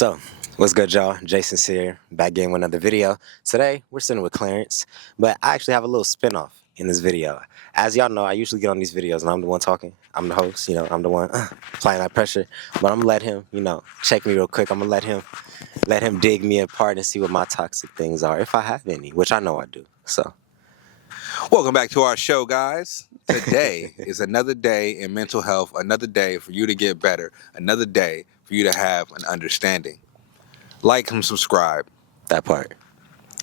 So, what's good, y'all? Jason's here, back again with another video. Today, we're sitting with Clarence, but I actually have a little spinoff in this video. As y'all know, I usually get on these videos and I'm the one talking. I'm the host, I'm the one applying that pressure. But I'm gonna let him, check me real quick. I'm gonna let him dig me apart and see what my toxic things are, if I have any, which I know I do. So, welcome back to our show, guys. Today is another day in mental health, another day for you to get better, another day for you to have an understanding. Like and subscribe. that part.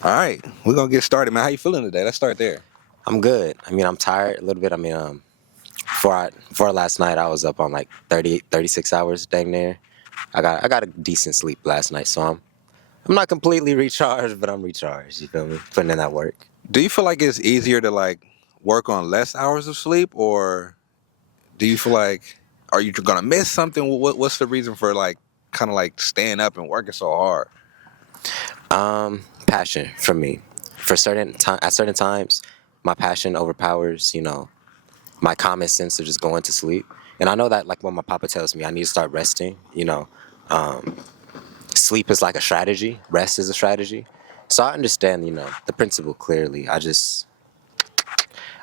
All right, we're going to get started, man. How you feeling today? Let's start there. I'm good. I'm tired a little bit. For last night, I was up on like 36 hours dang near. I got a decent sleep last night, so I'm not completely recharged, but I'm recharged. You feel me? Putting in that work. Do you feel like it's easier to work on less hours of sleep, or do you feel like are you going to miss something? What's the reason for kind of staying up and working so hard? Passion for me. At certain times, my passion overpowers, my common sense of just going to sleep. And I know that, like, when my papa tells me I need to start resting, sleep is like a strategy. Rest is a strategy. So I understand, the principle clearly. I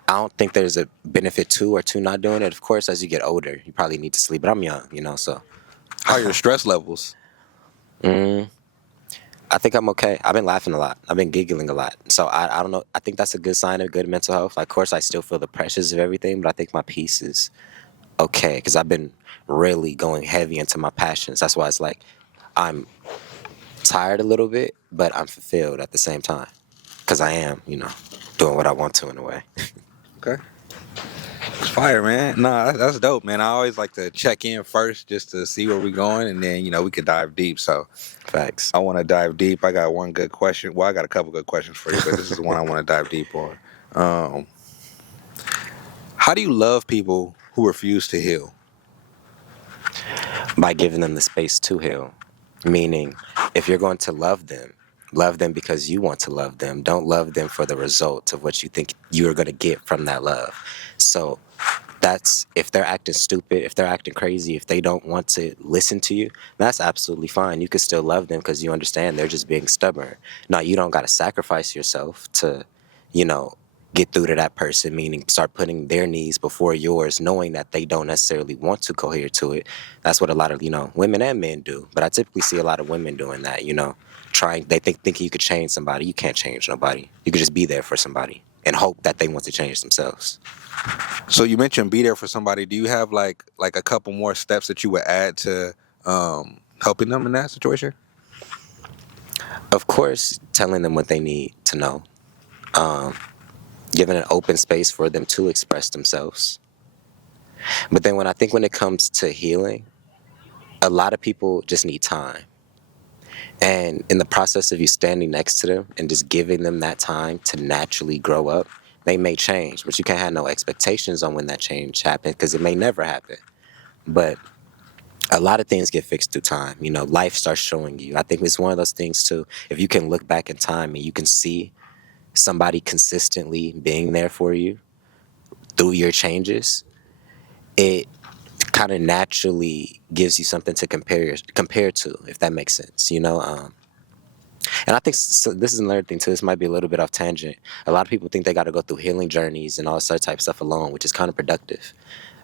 don't think there's a benefit to not doing it. Of course, as you get older, you probably need to sleep. But I'm young, so. How are your stress levels? I think I'm okay. I've been laughing a lot. I've been giggling a lot. So I don't know. I think that's a good sign of good mental health. Like, of course, I still feel the pressures of everything, but I think my peace is okay because I've been really going heavy into my passions. That's why it's like I'm tired a little bit, but I'm fulfilled at the same time because I am, doing what I want to in a way. Okay. It's fire, man. Nah, that's dope, man. I always like to check in first just to see where we're going, and then, we could dive deep. So, Facts. I want to dive deep. I got one good question. Well, I got a couple good questions for you, but this is the one I want to dive deep on. How do you love people who refuse to heal? By giving them the space to heal. Meaning, if you're going to love them because you want to love them. Don't love them for the results of what you think you're going to get from that love. So that's, if they're acting stupid, if they're acting crazy, if they don't want to listen to you, that's absolutely fine. You can still love them because you understand they're just being stubborn. Now, you don't got to sacrifice yourself to, get through to that person, meaning start putting their needs before yours, knowing that they don't necessarily want to cohere to it. That's what a lot of, women and men do. But I typically see a lot of women doing that, they think you could change somebody. You can't change nobody. You could just be there for somebody and hope that they want to change themselves. So you mentioned be there for somebody. Do you have like a couple more steps that you would add to helping them in that situation? Of course, telling them what they need to know. Giving an open space for them to express themselves. But then when it comes to healing, a lot of people just need time. And in the process of you standing next to them and just giving them that time to naturally grow up, they may change, but you can't have no expectations on when that change happens because it may never happen. But a lot of things get fixed through time. Life starts showing you. I think it's one of those things too. If you can look back in time and you can see somebody consistently being there for you through your changes, it kind of naturally gives you something to compare to, if that makes sense, and I think so. This is another thing too. This might be a little bit off tangent. A lot of people think they got to go through healing journeys and all this other type of stuff alone, which is counterproductive.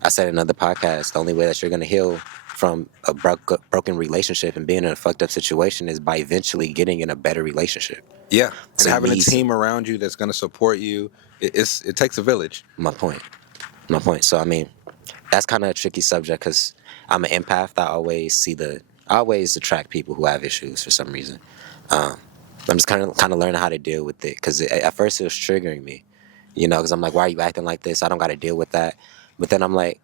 I said in another podcast, the only way that you're going to heal from a broken relationship and being in a fucked up situation is by eventually getting in a better relationship. Yeah, So and having a team around you that's going to support you, it takes a village. My point. So that's kind of a tricky subject because I'm an empath. I always attract people who have issues for some reason. I'm just kind of learning how to deal with it because at first it was triggering me, because I'm like, why are you acting like this? I don't got to deal with that. But then I'm like,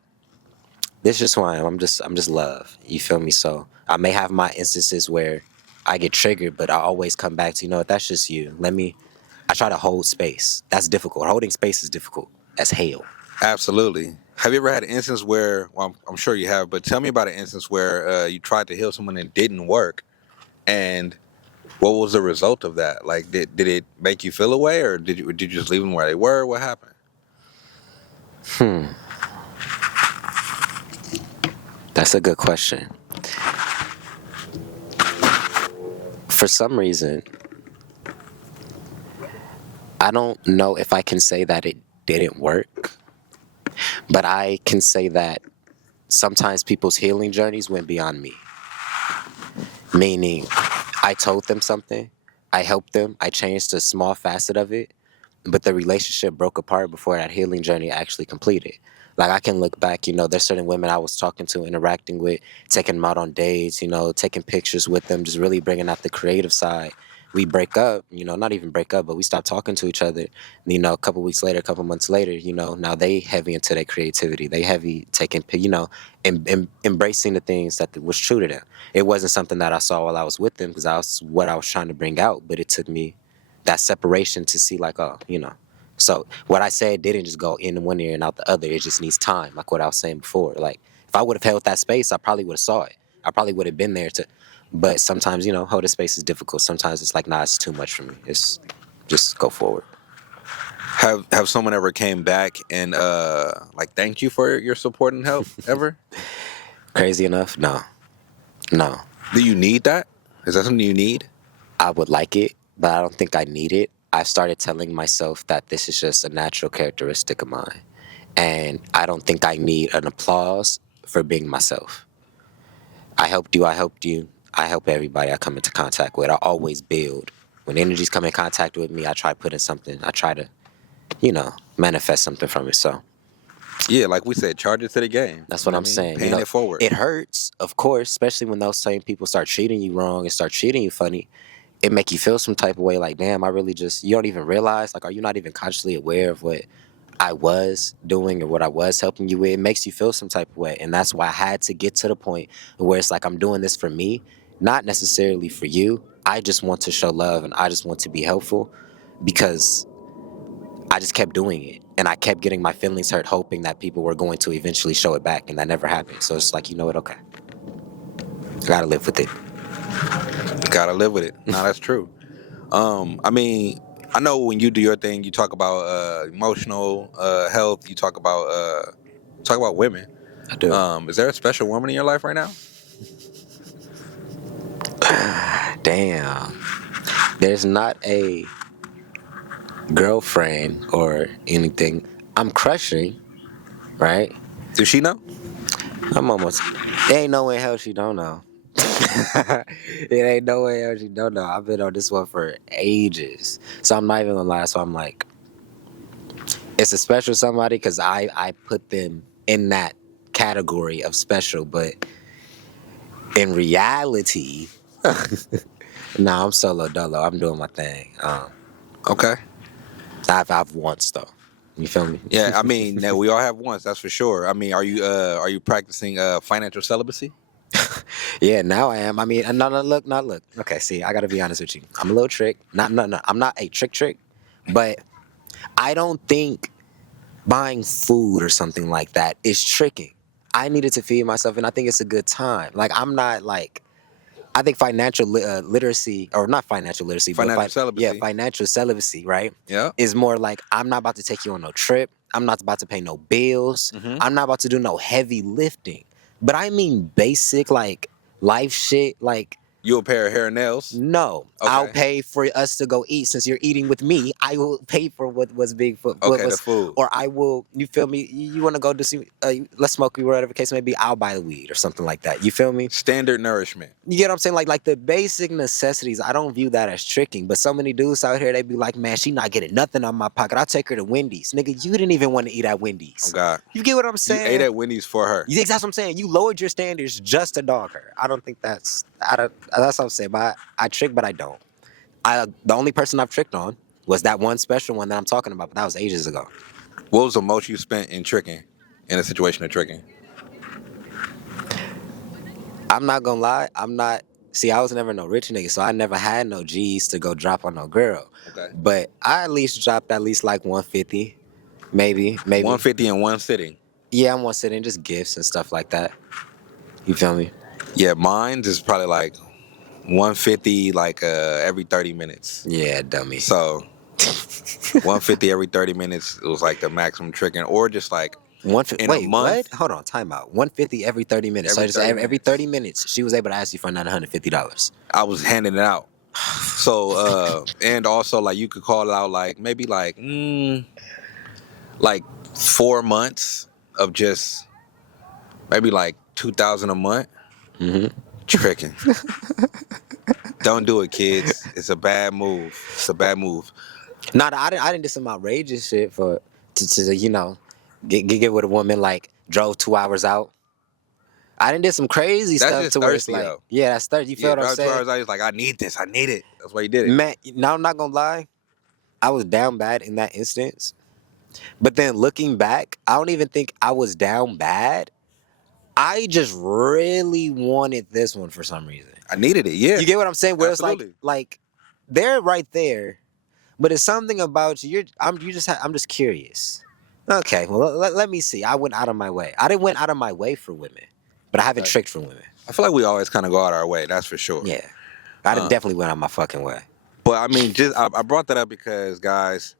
this is just who I am. I'm just love. You feel me? So I may have my instances where I get triggered, but I always come back to, that's just you. I try to hold space. That's difficult. Holding space is difficult as hell. Absolutely. Have you ever had an instance where, well, I'm sure you have, but tell me about an instance where you tried to heal someone and it didn't work, and what was the result of that? Like, did it make you feel away, or did you just leave them where they were? What happened? That's a good question. For some reason, I don't know if I can say that it didn't work, but I can say that sometimes people's healing journeys went beyond me. Meaning, I told them something, I helped them, I changed a small facet of it, but the relationship broke apart before that healing journey actually completed. Like I can look back, there's certain women I was talking to, interacting with, taking them out on dates, taking pictures with them, just really bringing out the creative side. We break up, not even break up, but we stop talking to each other. A couple weeks later, a couple months later, now they heavy into their creativity. They heavy taking, embracing the things that was true to them. It wasn't something that I saw while I was with them because I was what I was trying to bring out, but it took me that separation to see like, oh. So what I said didn't just go in one ear and out the other. It just needs time, like what I was saying before. Like if I would have held that space, I probably would have saw it. I probably would have been there to. But sometimes, holding space is difficult. Sometimes it's like, nah, it's too much for me. It's just go forward. Have someone ever came back and like thanked you for your support and help ever? Crazy enough, no. Do you need that? Is that something you need? I would like it, but I don't think I need it. I started telling myself that this is just a natural characteristic of mine. And I don't think I need an applause for being myself. I helped you. I help everybody I come into contact with. I always build. When energies come in contact with me, I try to put in something. I try to, manifest something from it. So Yeah, like we said, charge it to the game. that's You what know I'm what I mean? saying. Paying it forward. It hurts, of course, especially when those same people start treating you wrong and start treating you funny. It make you feel some type of way like, damn, I really just, you don't even realize, like, are you not even consciously aware of what I was doing or what I was helping you with? It makes you feel some type of way. And that's why I had to get to the point where it's like, I'm doing this for me, not necessarily for you. I just want to show love and I just want to be helpful because I just kept doing it. And I kept getting my feelings hurt, hoping that people were going to eventually show it back. And that never happened. So it's like, you know what? Okay. I gotta live with it. Gotta live with it. No, that's true. I mean, I know when you do your thing, you talk about emotional health. You talk about women. I do. Is there a special woman in your life right now? Damn. There's not a girlfriend or anything. I'm crushing, right? Does she know? I'm almost. There ain't no way in hell she don't know. It ain't no way in hell she don't know. I've been on this one for ages. So I'm not even gonna lie. So I'm like, it's a special somebody because I put them in that category of special. But in reality, nah, I'm solo dolo. I'm doing my thing. Okay. I've once though. You feel me? Yeah, I mean, now we all have wants, that's for sure. I mean, are you practicing financial celibacy? Yeah, now I am. I mean, not look. Okay, see, I gotta be honest with you. I'm a little trick. No. I'm not a trick, but I don't think buying food or something like that is tricking. I needed to feed myself, and I think it's a good time. Like I'm not like. I think financial literacy, or not financial literacy, but Financial celibacy. financial celibacy, right? Yeah. Is more like I'm not about to take you on no trip. I'm not about to pay no bills. Mm-hmm. I'm not about to do no heavy lifting. But I mean basic like life shit. Like You a pair of hair and nails? no, Okay. I'll pay for us to go eat. Since you're eating with me, I will pay for what was big for what Okay, the was, food. or I will. You feel me? You want to go to see? Let's smoke, whatever the case may be. I'll buy the weed or something like that. You feel me? Standard nourishment. You get what I'm saying? Like the basic necessities. I don't view that as tricking. But so many dudes out here, they be like, man, she not getting nothing out my pocket. I'll take her to Wendy's. Nigga, you didn't even want to eat at Wendy's. Oh God. You get what I'm You saying? ate at Wendy's for her. That's what I'm saying. You lowered your standards just to dog her. I don't think that's. That's what I'm saying. But I trick, but I don't. The only person I've tricked on was that one special one that I'm talking about. But that was ages ago. What was the most you spent in tricking, in a situation of tricking? I'm not gonna lie. See, I was never no rich nigga, so I never had no G's to go drop on no girl. Okay. But I at least dropped at least like 150, maybe. 150 in one sitting. Yeah, I'm one sitting, just gifts and stuff like that. You feel me? Yeah, mine is probably like 150 like every 30 minutes. Yeah, dummy. So 150 every 30 minutes it was like the maximum tricking, or just like in a month. What? Hold on, time out. 150 every 30 minutes. Every So 30 every 30 minutes, she was able to ask you for $950. I was handing it out. So and also like you could call out like maybe like 4 months of just maybe like 2,000 a month. Hmm. Tricking. Don't do it, kids. It's a bad move. It's a bad move. Nah, I didn't do some outrageous shit for to get with a woman like drove 2 hours out. I didn't do some crazy That's stuff just to where it's thirsty like, though. yeah, that's 30. You feel Yeah, what I'm drive two saying? hours out. He's like, I need this. I need it. That's why he did it. Man, now I'm not gonna lie, I was down bad in that instance. But then looking back, I don't even think I was down bad. I just really wanted this one for some reason. I needed it. Yeah, You get what I'm saying? Where it's absolutely. like they're right there, but it's something about you. I'm just curious. Okay, well let me see. I went out of my way. I didn't went out of my way for women, but I haven't Okay. tricked for women. I feel like we always kind of go out our way. That's for sure. Yeah, I didn't Uh, definitely went out my fucking way. but I mean, just I brought that up because, guys,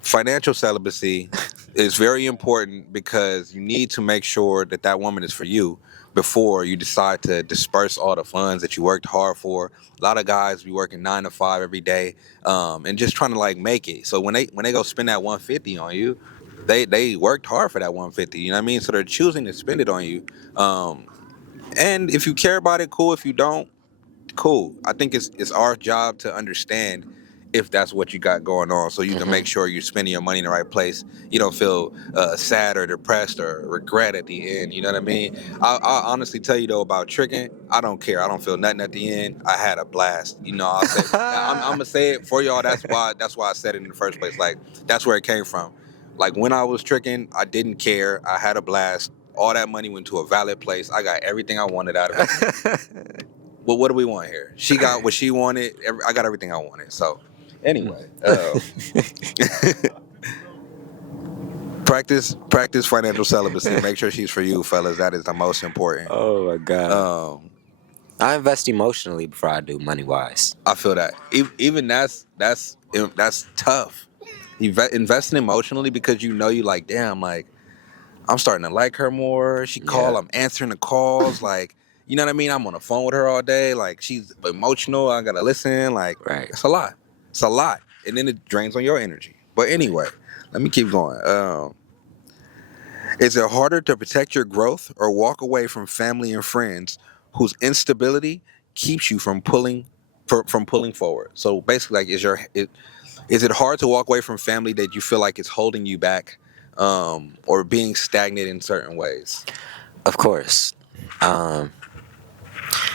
financial celibacy is very important because you need to make sure that that woman is for you before you decide to disperse all the funds that you worked hard for. A lot of guys be working 9 to 5 every day, and just trying to like make it. So when they go spend that 150 on you, they worked hard for that 150. You know what I mean? So they're choosing to spend it on you. Um, and if you care about it, cool. If you don't, cool. I think it's our job to understand if that's what you got going on, so you can Hmm. make sure you're spending your money in the right place. You don't feel sad or depressed or regret at the end. You know what I mean? I'll honestly tell you though about tricking. I don't care. I don't feel nothing at the end. I had a blast. You know, I'll say. I'm gonna say it for y'all. That's why I said it in the first place. Like that's where it came from. Like when I was tricking, I didn't care. I had a blast. All that money went to a valid place. I got everything I wanted out of it. Well, what do we want here? She got what she wanted. I got everything I wanted. So, anyway, practice financial celibacy. Make sure she's for you, fellas. That is the most important. Oh my god. Um, I invest emotionally before I do money wise. I feel that even that's tough. Investing emotionally because you know you like damn like I'm starting to like her more. She Yeah. call, I'm answering the calls. Like, you know what I mean? I'm on the phone with her all day. Like, she's emotional. I gotta listen. Like, Right. it's a lot. It's a lot, and then it drains on your energy. But anyway, let me keep going. Is it harder to protect your growth or walk away from family and friends whose instability keeps you from pulling forward? So basically, like, is it hard to walk away from family that you feel like it's holding you back, or being stagnant in certain ways? Of course. Um,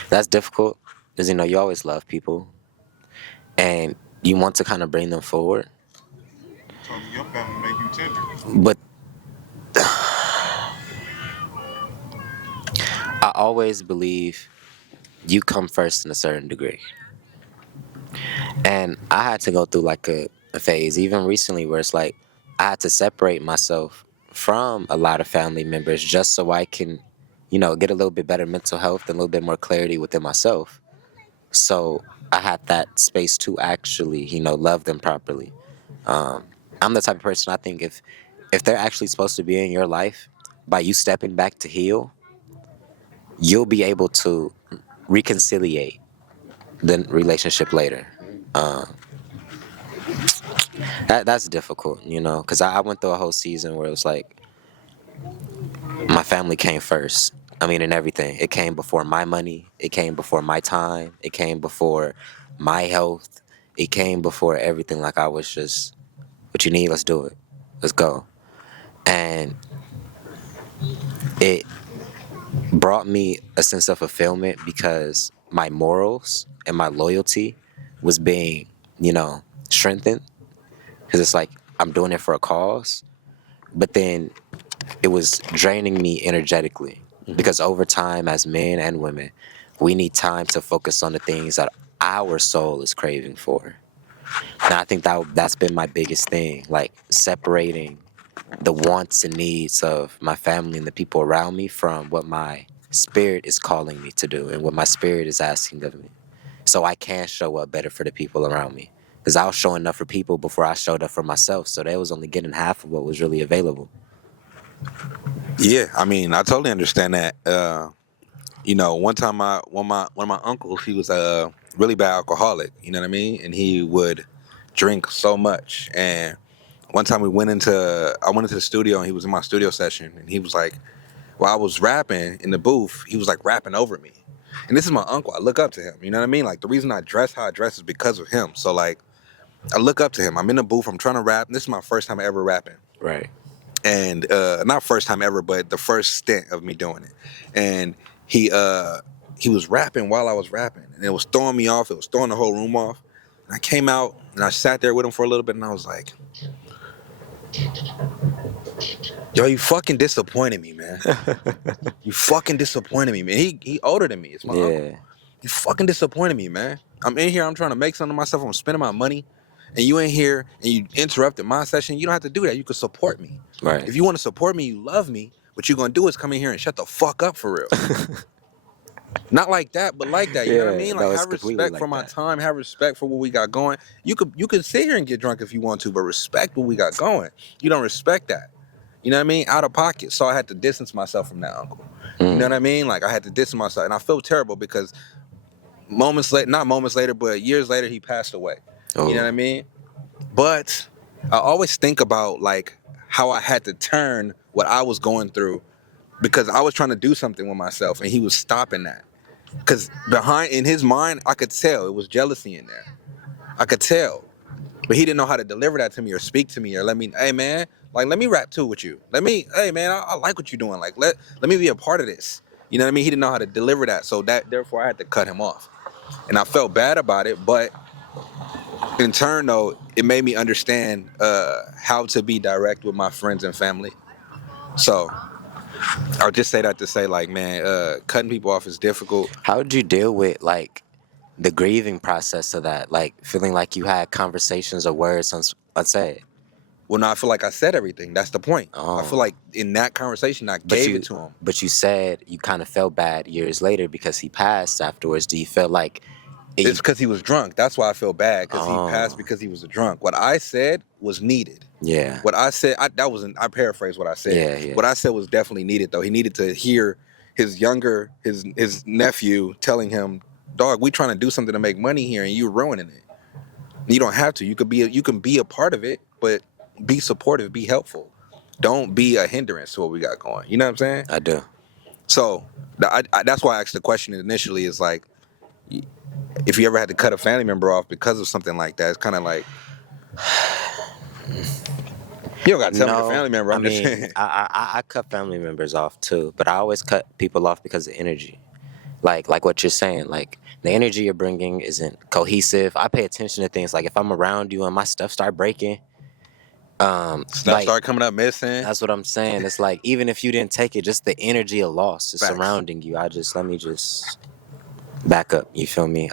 that's difficult because you always love people and you want to kind of bring them forward. So your family make you tender. But I always believe you come first in a certain degree. And I had to go through like a phase, even recently, where it's like I had to separate myself from a lot of family members just so I can, get a little bit better mental health and a little bit more clarity within myself. So I had that space to actually, love them properly. Um, I'm the type of person I think if they're actually supposed to be in your life, by you stepping back to heal, you'll be able to reconciliate the relationship later. Um, that's difficult, because I went through a whole season where it was like my family came first. I mean, in everything, it came before my money, it came before my time, it came before my health, it came before everything. Like I was just, what you need, let's do it, let's go, and it brought me a sense of fulfillment because my morals and my loyalty was being, strengthened. Because it's like I'm doing it for a cause, but then it was draining me energetically. Because over time, as men and women, we need time to focus on the things that our soul is craving for. And I think that's been my biggest thing, like separating the wants and needs of my family and the people around me from what my spirit is calling me to do and what my spirit is asking of me. So I can show up better for the people around me. Because I was showing up for people before I showed up for myself. So they was only getting half of what was really available. Yeah, I mean, I totally understand that. You know, one time one of my uncles, he was a really bad alcoholic. You know what I mean? And he would drink so much. And one time I went into the studio and he was in my studio session and he was like, while I was rapping in the booth, he was like rapping over me. And this is my uncle. I look up to him. You know what I mean? Like the reason I dress how I dress is because of him. So like I look up to him. I'm in the booth. I'm trying to rap. And this is my first time ever rapping. Right. And not first time ever, but the first stint of me doing it. And he was rapping while I was rapping, and it was throwing me off. It was throwing the whole room off. And I came out and I sat there with him for a little bit, and I was like, "Yo, you fucking disappointed me, man. You fucking disappointed me, man." He older than me. It's my uncle. Yeah. You fucking disappointed me, man. I'm in here. I'm trying to make something of myself. I'm spending my money. And you in here and you interrupted my session. You don't have to do that. You can support me. Right. If you want to support me, you love me. What you're going to do is come in here and shut the fuck up for real. Not like that, but like that. You know what I mean? Like, no, it's have completely respect like for my that. time. Have respect for what we got going. You could sit here and get drunk if you want to, but respect what we got going. You don't respect that. You know what I mean? Out of pocket. So I had to distance myself from that uncle. You know what I mean? Like, I had to distance myself. And I feel terrible because not moments later, but years later, he passed away. Oh. You know what I mean? But I always think about like how I had to turn what I was going through because I was trying to do something with myself and he was stopping that. Because in his mind, I could tell it was jealousy in there. I could tell. But he didn't know how to deliver that to me or speak to me or let me, hey man, like let me rap too with you. Hey man, I like what you're doing. Like let me be a part of this. You know what I mean? He didn't know how to deliver that. So therefore I had to cut him off. And I felt bad about it, but in turn though, it made me understand how to be direct with my friends and family. So I'll just say that to say like, man, cutting people off is difficult. How did you deal with like the grieving process of that? Like feeling like you had conversations or words unsaid. Well, no, I feel like I said everything. That's the point. Oh. I feel like in that conversation, I gave it to him. But you said you kind of felt bad years later because he passed afterwards. Do you feel like It's because he was drunk. That's why I feel bad, because Oh. he passed because he was a drunk. What I said was needed. Yeah. What I said, I paraphrased what I said. Yeah. What I said was definitely needed, though. He needed to hear his nephew telling him, dog, we trying to do something to make money here and you ruining it. You don't have to. You can be a part of it, but be supportive, be helpful. Don't be a hindrance to what we got going. You know what I'm saying? I do. So that's why I asked the question initially is like, if you ever had to cut a family member off because of something like that, it's kind of like, you don't got to tell me the family member. I'm just saying. I cut family members off too, but I always cut people off because of energy. Like what you're saying, like the energy you're bringing isn't cohesive. I pay attention to things like if I'm around you and my stuff start breaking, Stuff start coming up missing. That's what I'm saying. It's like even if you didn't take it, just the energy of loss is surrounding you. Let me just back up. You feel me?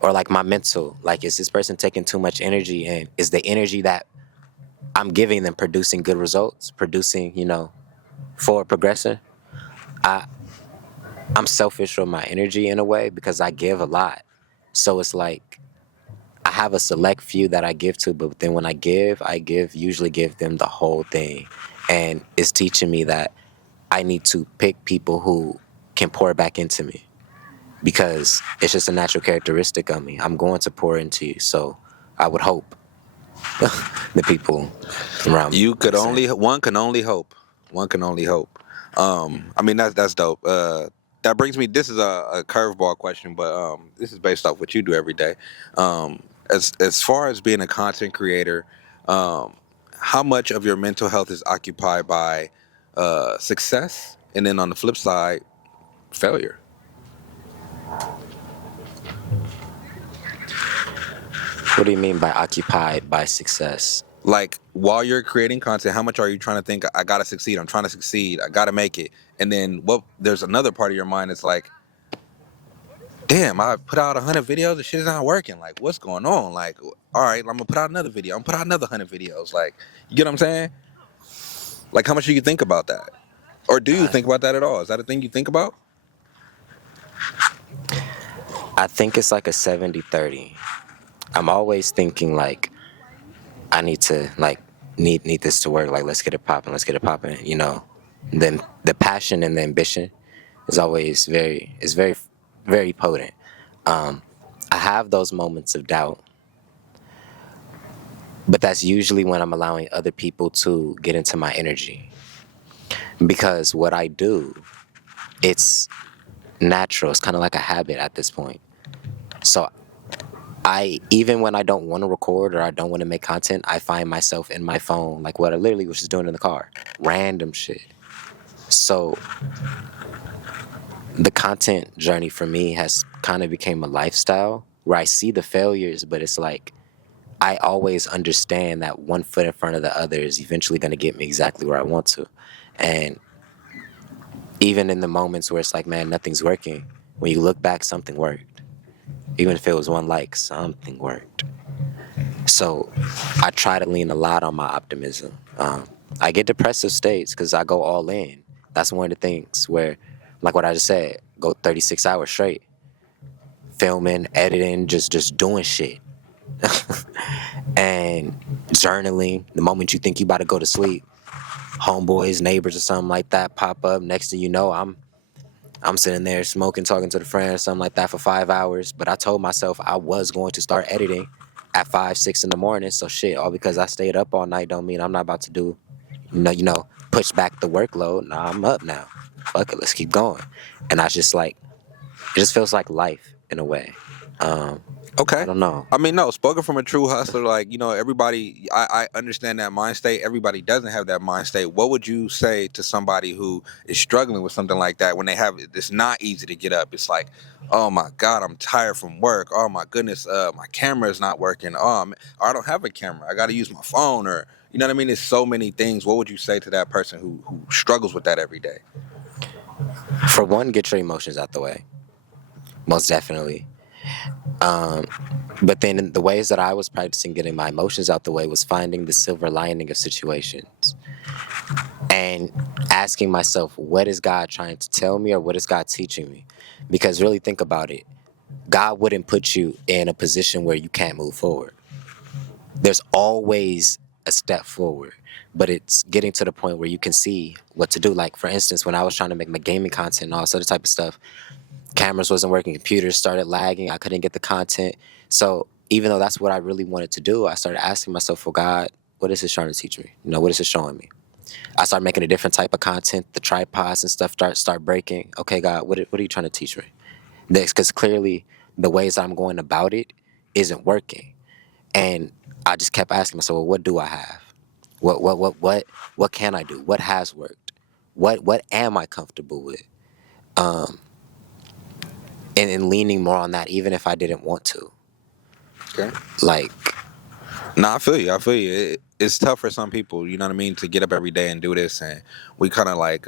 Or like my mental, like is this person taking too much energy, and is the energy that I'm giving them producing good results, producing, forward progression? I'm selfish with my energy in a way because I give a lot. So it's like I have a select few that I give to, but then when I usually give them the whole thing. And it's teaching me that I need to pick people who can pour back into me because it's just a natural characteristic of me. I'm going to pour into you. So I would hope the people around me. One can only hope. One can only hope. I mean, that's dope. That brings me, this is a curveball question, but this is based off what you do every day. As far as being a content creator, how much of your mental health is occupied by success, and then on the flip side, failure? What do you mean by occupied by success? Like, while you're creating content, how much are you trying to think, I gotta succeed, I'm trying to succeed, I gotta make it? And then there's another part of your mind that's like, damn, I put out 100 videos, the shit's not working. Like, what's going on? Like, all right, I'm gonna put out another video. I'm gonna put out another 100 videos. Like, you get what I'm saying? Like, how much do you think about that? Or do you think about that at all? Is that a thing you think about? I think it's like a 70-30. I'm always thinking like, I need to need this to work. Like, let's get it popping. Then the passion and the ambition is always very potent. Um, I have those moments of doubt, but that's usually when I'm allowing other people to get into my energy. Because what I do, it's natural. It's kind of like a habit at this point. So even when I don't want to record or I don't want to make content, I find myself in my phone, like what I literally was just doing in the car, random shit. So the content journey for me has kind of became a lifestyle where I see the failures, but it's like I always understand that one foot in front of the other is eventually going to get me exactly where I want to. And even in the moments where it's like, man, nothing's working, when you look back, something worked. Even if it was one like, something worked. So I try to lean a lot on my optimism. I get depressive states because I go all in. That's one of the things where, like what I just said, go 36 hours straight, filming, editing, just doing shit. And journaling. The moment you think you about to go to sleep, homeboys, neighbors, or something like that pop up. Next thing you know, I'm sitting there smoking, talking to the friend, or something like that for 5 hours. But I told myself I was going to start editing at 5, 6 in the morning. So shit, all because I stayed up all night don't mean I'm not about to do, push back the workload. Nah, I'm up now. Fuck it, let's keep going. And I just like, it just feels like life in a way. I Okay. don't know. I mean, no, spoken from a true hustler, like, everybody, I understand that mind state. Everybody doesn't have that mind state. What would you say to somebody who is struggling with something like that when they have, it's not easy to get up? It's like, oh my God, I'm tired from work. Oh my goodness, my camera is not working. Or I don't have a camera. I got to use my phone, or, you know what I mean? There's so many things. What would you say to that person who struggles with that every day? For one, get your emotions out the way. Most definitely. But then the ways that I was practicing getting my emotions out the way was finding the silver lining of situations and asking myself, what is God trying to tell me or what is God teaching me? Because really think about it. God wouldn't put you in a position where you can't move forward. There's always a step forward, but it's getting to the point where you can see what to do. Like, for instance, when I was trying to make my gaming content and all this other type of stuff, cameras wasn't working, computers started lagging, I couldn't get the content. So even though that's what I really wanted to do, I started asking myself, well, God, what is this trying to teach me? What is it showing me? I started making a different type of content. The tripods and stuff start breaking. Okay, God, what are you trying to teach me? Next, because clearly the ways I'm going about it isn't working. And I just kept asking myself, well, what do I have? What can I do? What has worked? What am I comfortable with? Um, and leaning more on that, even if I didn't want to. Okay. Like, No, I feel you. I feel you. It's tough for some people, you know what I mean, to get up every day and do this, and we kind of like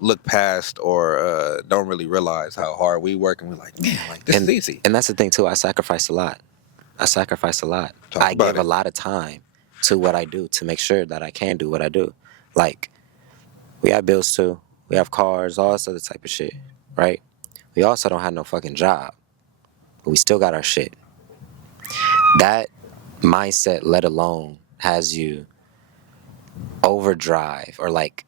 look past or don't really realize how hard we work, and we're like, man, like this is and easy. and that's the thing too. I sacrifice a lot. Talk I about give a it. lot of time to what I do to make sure that I can do what I do. Like, we have bills too. We have cars, all this other type of shit, right? We also don't have no fucking job, but we still got our shit. That mindset, let alone, has you overdrive or like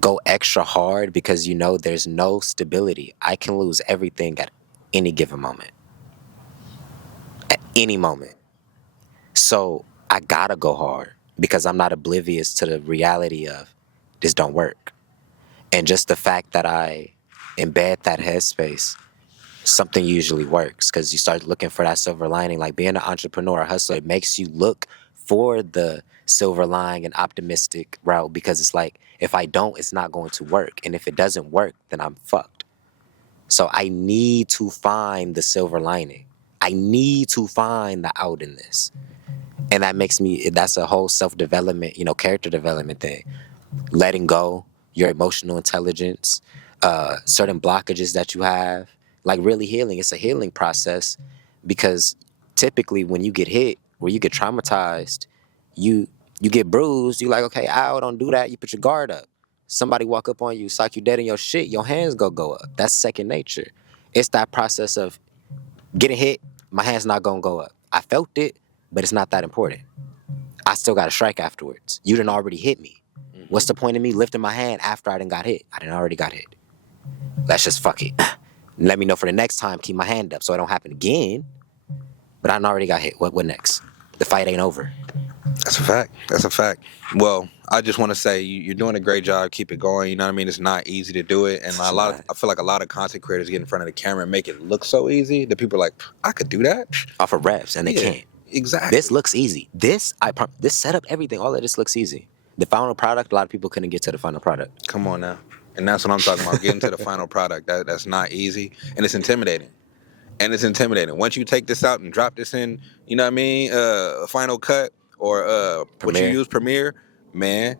go extra hard because there's no stability. I can lose everything at any given moment. At any moment. So I gotta go hard because I'm not oblivious to the reality of this don't work. And just the fact that I embed that headspace, something usually works because you start looking for that silver lining. Like being an entrepreneur, a hustler, it makes you look for the silver lining and optimistic route because it's like, if I don't, it's not going to work. And if it doesn't work, then I'm fucked. So I need to find the silver lining. I need to find the out in this. And that's a whole self-development, character development thing. Letting go, your emotional intelligence, certain blockages that you have, like really healing. It's a healing process because typically when you get hit or you get traumatized, you you get bruised, you like, okay, ow, don't do that. You put your guard up. Somebody walk up on you, sock you dead in your shit, your hands go up. That's second nature. It's that process of getting hit, my hand's not gonna go up. I felt it, but it's not that important. I still got to strike afterwards. You done already hit me. What's the point of me lifting my hand after I done got hit? I done already got hit. Let's just fuck it. Let me know for the next time. Keep my hand up so it don't happen again. But I already got hit. What next? The fight ain't over. That's a fact. That's a fact. Well, I just want to say you're doing a great job. Keep it going. You know what I mean? It's not easy to do it, and It's not. I feel like a lot of content creators get in front of the camera and make it look so easy that people are like, I could do that. Off of reps, and they Yeah, can't. exactly. This looks easy. This setup, everything, all of this looks easy. The final product, a lot of people couldn't get to the final product. Come on now. And that's what I'm talking about. Getting to the final product. That's not easy, and it's intimidating. And it's intimidating. Once you take this out and drop this in, you know what I mean, Final Cut or what you Premiere. use, Premiere, man.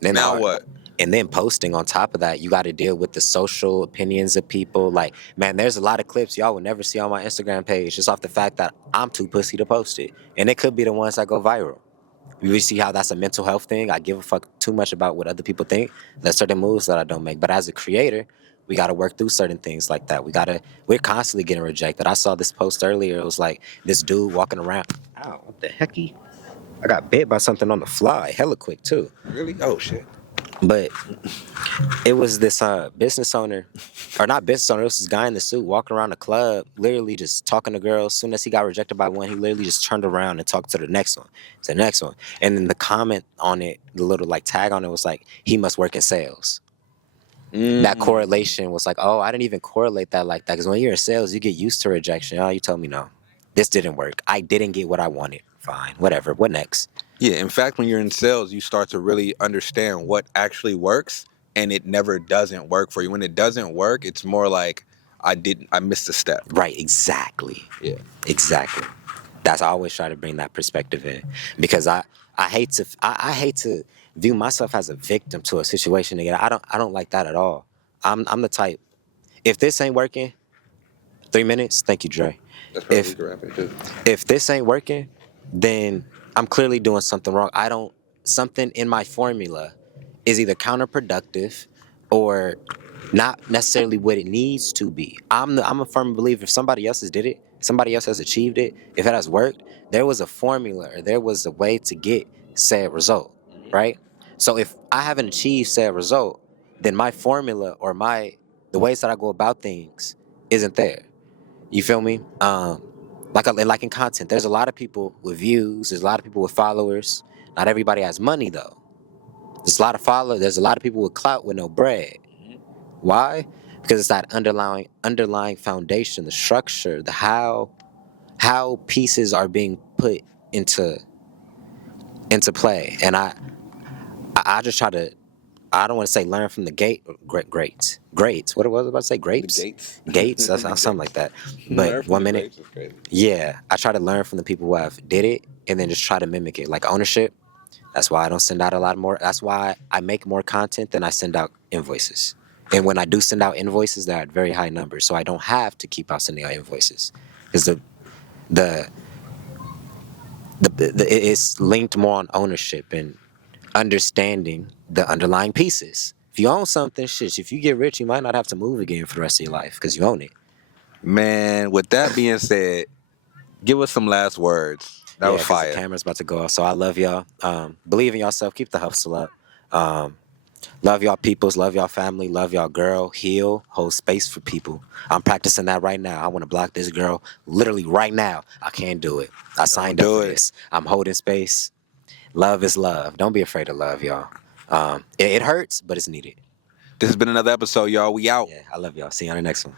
Then Now what? And then posting on top of that, you got to deal with the social opinions of people. Like, man, there's a lot of clips y'all will never see on my Instagram page just off the fact that I'm too pussy to post it. And it could be the ones that go viral. You see how that's a mental health thing? I give a fuck too much about what other people think. There's certain moves that I don't make. But as a creator, we got to work through certain things like that. We're constantly getting rejected. I saw this post earlier. It was like this dude walking around. Ow, what the hecky? I got bit by something on the fly, hella quick too. Really? Oh shit. But it was this business owner, or not business owner, it was this guy in the suit walking around the club, literally just talking to girls. As soon as he got rejected by one, he literally just turned around and talked to the next one, to the next one. And then the comment on it, the little like tag on it was like, he must work in sales. That correlation was like, oh, I didn't even correlate that like that. Because when you're in sales, you get used to rejection. Oh, you told me no. This didn't work. I didn't get what I wanted. Fine, whatever. What next? Yeah, in fact, when you're in sales, you start to really understand what actually works, and it never doesn't work for you. When it doesn't work, it's more like I missed a step. Right, exactly. Yeah. Exactly. I always try to bring that perspective in because I hate to view myself as a victim to a situation again. I don't like that at all. I'm the type, if this ain't working, 3 minutes, thank you, Dre. That's probably If the wrap it too. if this ain't working, then I'm clearly doing something wrong. Something in my formula is either counterproductive or not necessarily what it needs to be. I'm a firm believer if somebody else has did it, somebody else has achieved it, if it has worked, there was a formula or there was a way to get said result, right? So if I haven't achieved said result, then my formula or the ways that I go about things isn't there. You feel me? Like in content, there's a lot of people with views. There's a lot of people with followers. Not everybody has money though. There's a lot of followers. There's a lot of people with clout with no bread. Why? Because it's that underlying foundation, the structure, the how pieces are being put into play. And I just try to. I don't want to say learn from the greats. What was I about to say? Grapes? The gates. Gates. That's something like that. But 1 minute. Yeah, I try to learn from the people who have did it and then just try to mimic it. Like ownership. That's why I don't send out a lot more. That's why I make more content than I send out invoices. And when I do send out invoices, they're at very high numbers. So I don't have to keep out sending out invoices. Because the it's linked more on ownership and understanding the underlying pieces. If you own something, shit, if you get rich, you might not have to move again for the rest of your life because you own it. Man, with that being said, give us some last words. That was 'Cause fire. the camera's about to go off. So I love y'all. Believe in yourself. Keep the hustle up. Love y'all peoples. Love y'all family. Love y'all girl. Heal. Hold space for people. I'm practicing that right now. I want to block this girl literally right now. I can't do it. I signed up do for it. this. I'm holding space. Love is love. Don't be afraid of love, y'all. It hurts, but it's needed. This has been another episode, y'all. We out. Yeah, I love y'all. See you on the next one.